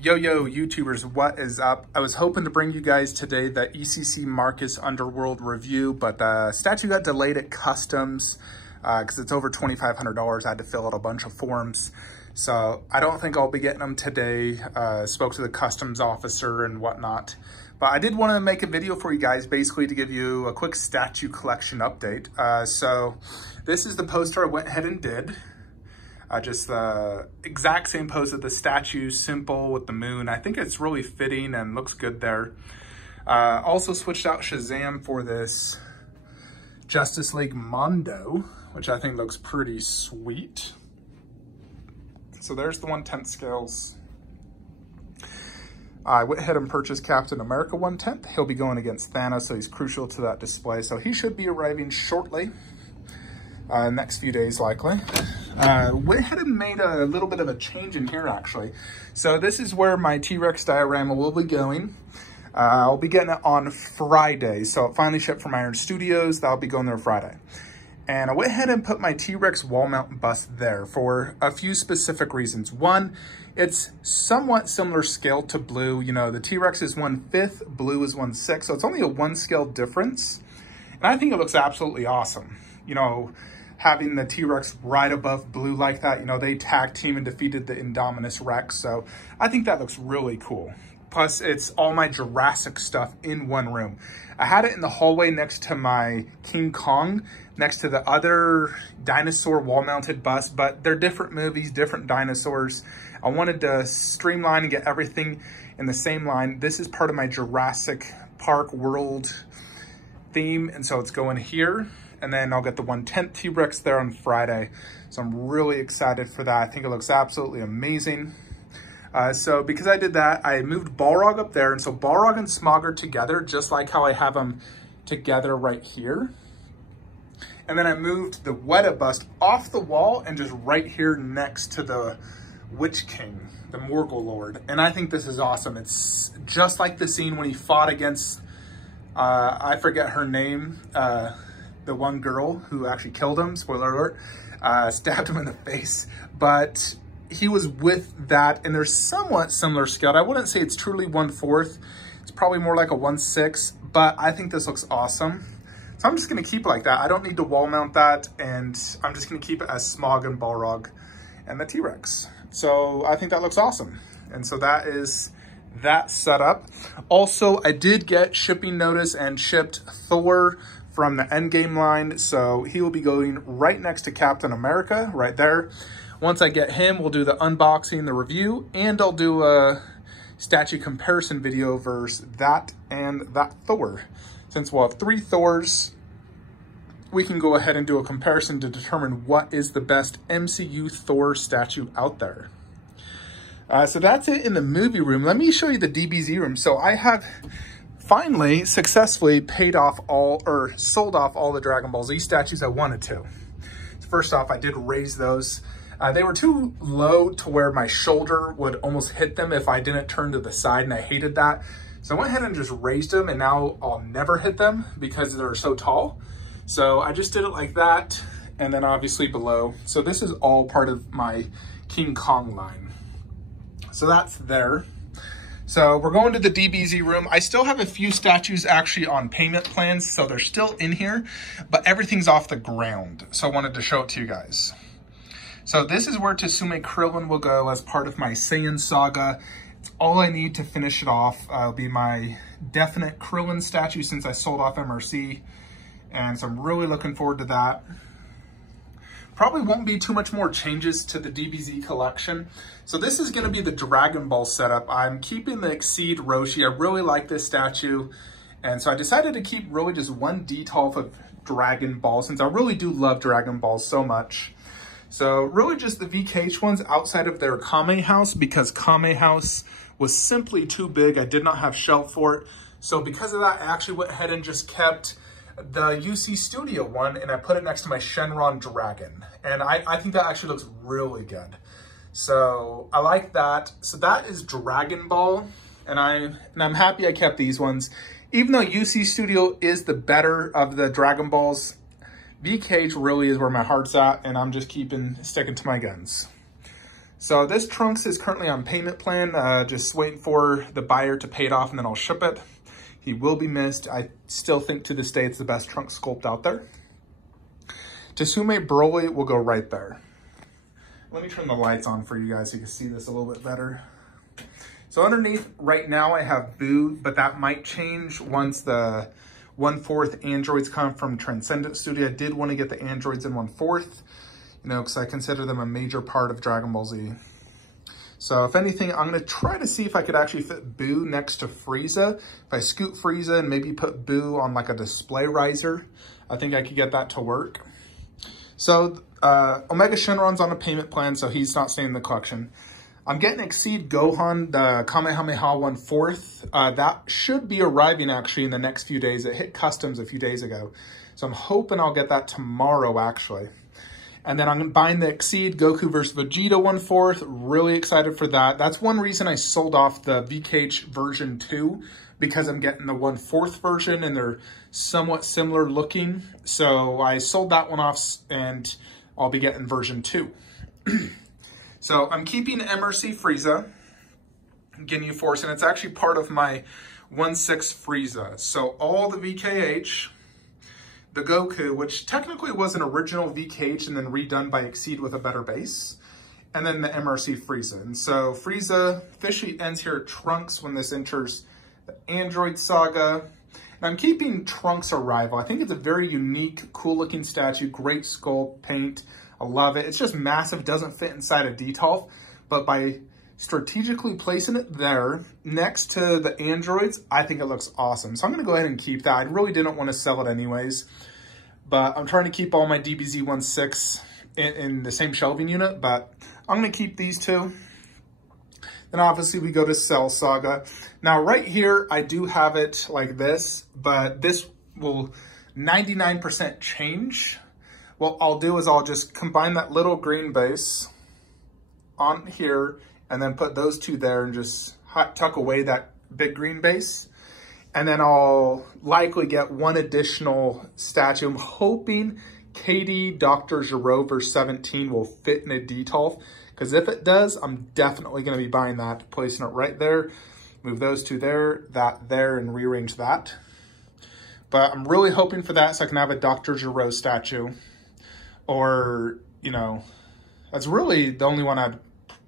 Yo YouTubers, what is up? I was hoping to bring you guys today the ECC Marcus Underworld review, but the statue got delayed at customs because it's over $2,500. I had to fill out a bunch of forms, so I don't think I'll be getting them today. Spoke to the customs officer and whatnot, but I did want to make a video for you guys basically to give you a quick statue collection update. So this is the poster I went ahead and did. Just the exact same pose of the statue, simple with the moon. I think it's really fitting and looks good there. Also switched out Shazam for this Justice League Mondo, which I think looks pretty sweet. So there's the 1/10 scales. I went ahead and purchased Captain America 1/10. He'll be going against Thanos, so he's crucial to that display. So he should be arriving shortly, next few days likely. Went ahead and made a little bit of a change in here actually. So this is where my T-Rex diorama will be going. I'll be getting it on Friday. So it finally shipped from Iron Studios. That'll be going there Friday. And I went ahead and put my T-Rex wall mount bust there for a few specific reasons. One, it's somewhat similar scale to Blue. You know, the T-Rex is 1/5, Blue is 1/6. So it's only a 1 scale difference. And I think it looks absolutely awesome. You know, having the T-Rex right above Blue like that, you know, they tag team and defeated the Indominus Rex. So I think that looks really cool. Plus it's all my Jurassic stuff in one room. I had it in the hallway next to my King Kong, next to the other dinosaur wall mounted bust, but they're different movies, different dinosaurs. I wanted to streamline and get everything in the same line. This is part of my Jurassic Park world theme. And so it's going here. And then I'll get the 1/10 T-Rex there on Friday. So I'm really excited for that. I think it looks absolutely amazing. So because I did that, I moved Balrog up there. And so Balrog and Smaug are together, just like how I have them together right here. And then I moved the Weta bust off the wall and just right here next to the Witch King, the Morgul Lord. And I think this is awesome. It's just like the scene when he fought against, I forget her name, the one girl who actually killed him, spoiler alert, stabbed him in the face. But he was with that, and they're somewhat similar scaled. I wouldn't say it's truly 1/4. It's probably more like a 1/6, but I think this looks awesome. So I'm just gonna keep it like that. I don't need to wall mount that, and I'm just gonna keep it as Smaug and Balrog and the T-Rex. So I think that looks awesome. And so that is that setup. Also, I did get shipping notice and shipped Thor from the Endgame line. So he will be going right next to Captain America, right there. Once I get him, we'll do the unboxing, the review, and I'll do a statue comparison video versus that and that Thor. Since we'll have 3 Thors, we can go ahead and do a comparison to determine what is the best MCU Thor statue out there. So that's it in the movie room. Let me show you the DBZ room. So I have finally successfully paid off all, or sold off all the Dragon Ball Z statues I wanted to. First off, I did raise those. They were too low to where my shoulder would almost hit them if I didn't turn to the side, and I hated that. So I went ahead and just raised them, and now I'll never hit them because they're so tall. So I just did it like that, and then obviously below. So this is all part of my King Kong line. So that's there. So we're going to the DBZ room. I still have a few statues actually on payment plans, so they're still in here, but everything's off the ground. So I wanted to show it to you guys. So this is where Tsume Krillin will go as part of my Saiyan saga. It's all I need to finish it off. It'll be my definite Krillin statue since I sold off MRC. And so I'm really looking forward to that. Probably won't be too much more changes to the DBZ collection. So this is gonna be the Dragon Ball setup. I'm keeping the Exceed Roshi. I really like this statue. And so I decided to keep really just one detail of Dragon Ball since I really do love Dragon Ball so much. So really just the VKH ones outside of their Kame house because Kame house was simply too big. I did not have shelf for it. So because of that, I actually went ahead and just kept the UC Studio one, and I put it next to my Shenron Dragon. And I think that actually looks really good. So I like that. So that is Dragon Ball, and I'm happy I kept these ones. Even though UC Studio is the better of the Dragon Balls, VKH really is where my heart's at, and I'm just sticking to my guns. So this Trunks is currently on payment plan, just waiting for the buyer to pay it off and then I'll ship it. He will be missed. I still think to this day it's the best Trunks sculpt out there. Tsume Broly will go right there. Let me turn the lights on for you guys so you can see this a little bit better. So underneath right now I have Boo, but that might change once the 1/4 androids come from Transcendent Studio. I did want to get the androids in 1/4, you know, because I consider them a major part of Dragon Ball Z. So if anything, I'm going to try to see if I could actually fit Boo next to Frieza. If I scoot Frieza and maybe put Boo on like a display riser, I think I could get that to work. So Omega Shenron's on a payment plan, so he's not staying in the collection. I'm getting Exceed Gohan, the Kamehameha 1/4. That should be arriving actually in the next few days. It hit customs a few days ago. So I'm hoping I'll get that tomorrow actually. And then I'm buying the Exceed Goku vs. Vegeta 1/4. Really excited for that. That's one reason I sold off the VKH version 2, because I'm getting the 1/4 version and they're somewhat similar looking. So I sold that one off and I'll be getting version 2. So I'm keeping MRC Frieza, Ginyu Force, and it's actually part of my 1/6 Frieza. So all the VKH, the Goku, which technically was an original VKH and then redone by Exceed with a better base, and then the MRC Frieza. And so Frieza officially ends here at Trunks when this enters the Android Saga. And I'm keeping Trunks Arrival. I think it's a very unique, cool-looking statue, great sculpt, paint. I love it. It's just massive, doesn't fit inside a Detolf, but by strategically placing it there next to the androids, I think it looks awesome. So I'm going to go ahead and keep that. I really didn't want to sell it anyways, but I'm trying to keep all my DBZ 1/6 in the same shelving unit, but I'm going to keep these two. Then obviously we go to Cell Saga. Now right here, I do have it like this, but this will 99% change. What I'll do is I'll just combine that little green base on here and then put those two there and just tuck away that big green base. And then I'll likely get one additional statue. I'm hoping Katie Dr. Gero verse 17 will fit in a Detolf, because if it does, I'm definitely going to be buying that, placing it right there, move those two there, that there, and rearrange that. But I'm really hoping for that so I can have a Dr. Gero statue. Or, you know, that's really the only one I'd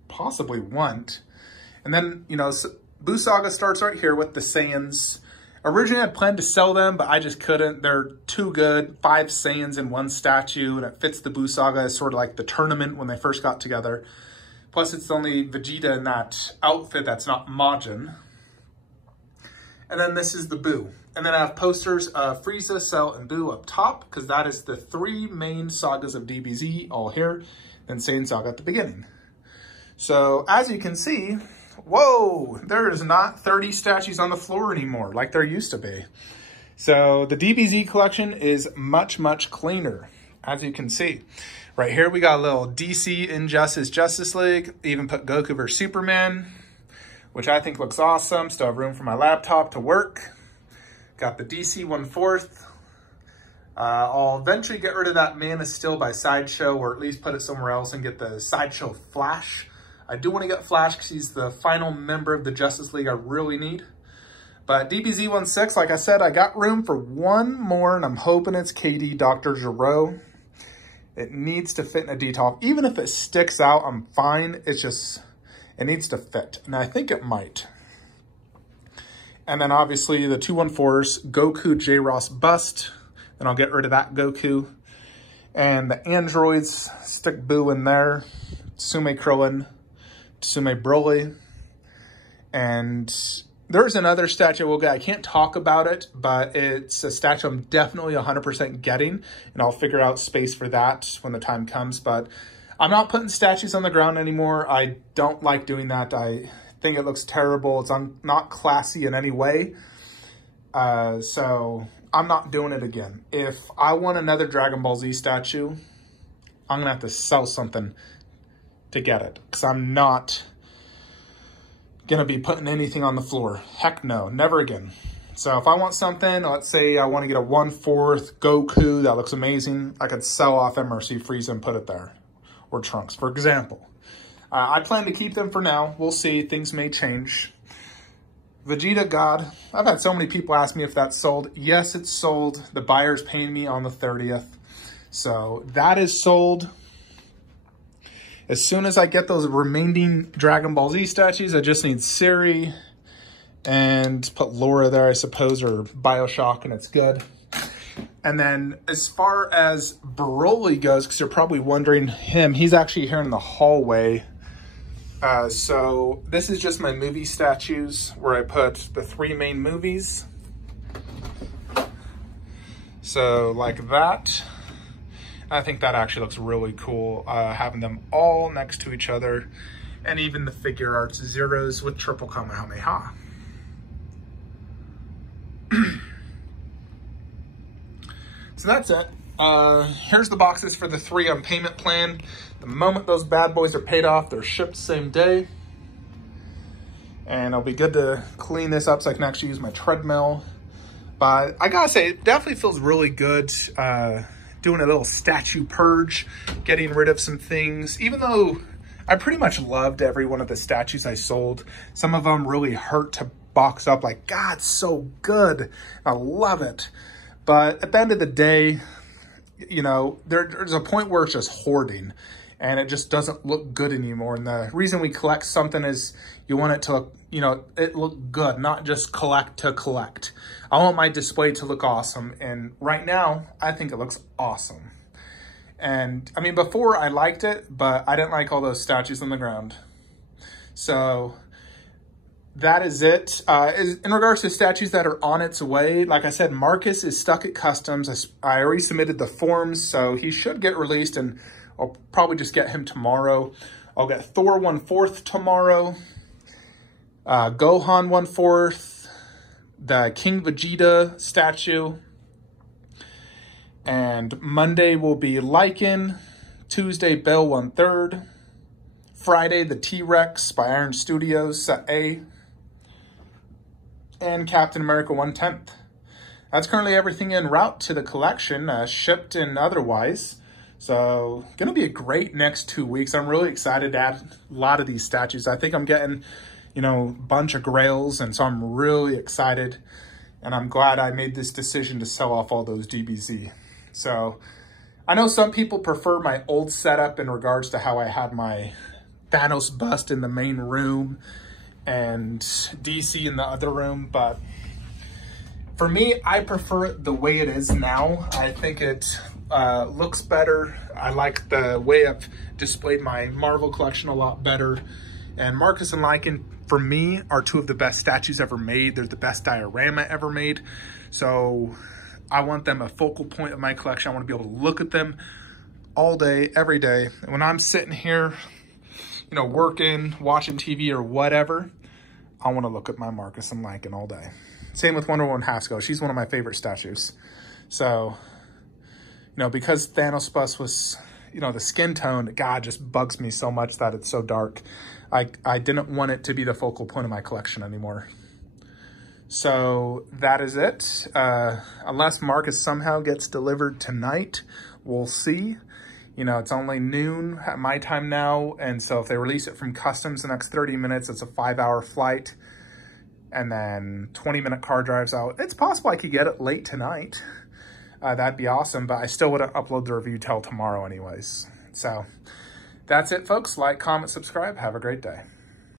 possibly want. And then, you know, Buu Saga starts right here with the Saiyans. Originally, I planned to sell them, but I just couldn't. They're too good. 5 Saiyans in one statue, and it fits the Buu Saga as sort of like the tournament when they first got together. Plus, it's the only Vegeta in that outfit that's not Majin. And then this is the Buu. And then I have posters of Frieza, Cell, and Buu up top, because that is the 3 main sagas of DBZ all here, and Saiyan Saga at the beginning. So as you can see, whoa, there is not 30 statues on the floor anymore like there used to be. So the DBZ collection is much, much cleaner, as you can see. Right here we got a little DC Injustice Justice League, even put Goku vs. Superman, which I think looks awesome. Still have room for my laptop to work. Got the DC 1/4. I'll eventually get rid of that Man of Steel by Sideshow, or at least put it somewhere else and get the Sideshow Flash. I do want to get Flash because he's the final member of the Justice League I really need. But DBZ 1/6, like I said, I got room for one more, and I'm hoping it's KD Dr. Gero. It needs to fit in a Detolf. Even if it sticks out, I'm fine. It's just, it needs to fit, and I think it might. And then obviously the 2/14s, Goku J. Ross bust. Then I'll get rid of that Goku. And the androids, stick Buu in there. Tsume Krillin, Tsume Broly. And there's another statue we'll get. I can't talk about it, but it's a statue I'm definitely 100% getting. And I'll figure out space for that when the time comes. But I'm not putting statues on the ground anymore. I don't like doing that. I think it looks terrible. It's not classy in any way. So I'm not doing it again. If I want another Dragon Ball Z statue, I'm going to have to sell something to get it, because I'm not going to be putting anything on the floor. Heck no, never again. So if I want something, let's say I want to get a 1/4 Goku that looks amazing, I could sell off MRC Frieza and put it there. Or Trunks, for example. I plan to keep them for now. We'll see. Things may change. Vegeta God. I've had so many people ask me if that's sold. Yes, it's sold. The buyer's paying me on the 30th. So that is sold. As soon as I get those remaining Dragon Ball Z statues, I just need Siri and put Laura there, I suppose, or Bioshock, and it's good. And then as far as Broly goes, because you're probably wondering him, he's actually here in the hallway. So this is just my movie statues where I put the 3 main movies. So like that. I think that actually looks really cool, having them all next to each other, and even the figure arts Zeros with triple Kamehameha. So that's it. Here's the boxes for the 3 on payment plan. The moment those bad boys are paid off, they're shipped same day. And I'll be good to clean this up so I can actually use my treadmill. But I gotta say, it definitely feels really good doing a little statue purge, getting rid of some things. Even though I pretty much loved every one of the statues I sold, some of them really hurt to box up. Like, God, so good. I love it. But at the end of the day, you know, there's a point where it's just hoarding and it just doesn't look good anymore. And the reason we collect something is you want it to look, you know, it look good, not just collect to collect. I want my display to look awesome. And right now, I think it looks awesome. And I mean, before I liked it, but I didn't like all those statues on the ground. So that is it. In regards to statues that are on its way, like I said, Marcus is stuck at customs. I already submitted the forms, so he should get released, and I'll probably just get him tomorrow. I'll get Thor 1/4 tomorrow, Gohan 1/4, the King Vegeta statue, and Monday will be Lycan, Tuesday Bell 1/3, Friday the T-Rex by Iron Studios set A, and Captain America 1/10. That's currently everything en route to the collection, shipped and otherwise. So gonna be a great next 2 weeks. I'm really excited to add a lot of these statues. I think I'm getting, you know, a bunch of grails, and so I'm really excited. And I'm glad I made this decision to sell off all those DBZ. So I know some people prefer my old setup in regards to how I had my Thanos bust in the main room and DC in the other room, but for me, I prefer it the way it is now. I think it looks better. I like the way I've displayed my Marvel collection a lot better. And Marcus and Lycan, for me, are 2 of the best statues ever made. They're the best diorama ever made. So I want them a focal point of my collection. I want to be able to look at them all day, every day. And when I'm sitting here, you know, working, watching TV or whatever, I want to look at my Marcus and Lycan all day. Same with Wonder Woman Haskell. She's one of my favorite statues. So, you know, because Thanos bust was, you know, the skin tone, God, just bugs me so much that it's so dark. I didn't want it to be the focal point of my collection anymore. So that is it. Unless Marcus somehow gets delivered tonight, we'll see. You know, it's only noon at my time now, and so if they release it from customs the next 30 minutes, it's a 5-hour flight, and then 20-minute car drives out. It's possible I could get it late tonight. That'd be awesome, but I still wouldn't upload the review till tomorrow anyways. So that's it, folks. Like, comment, subscribe. Have a great day.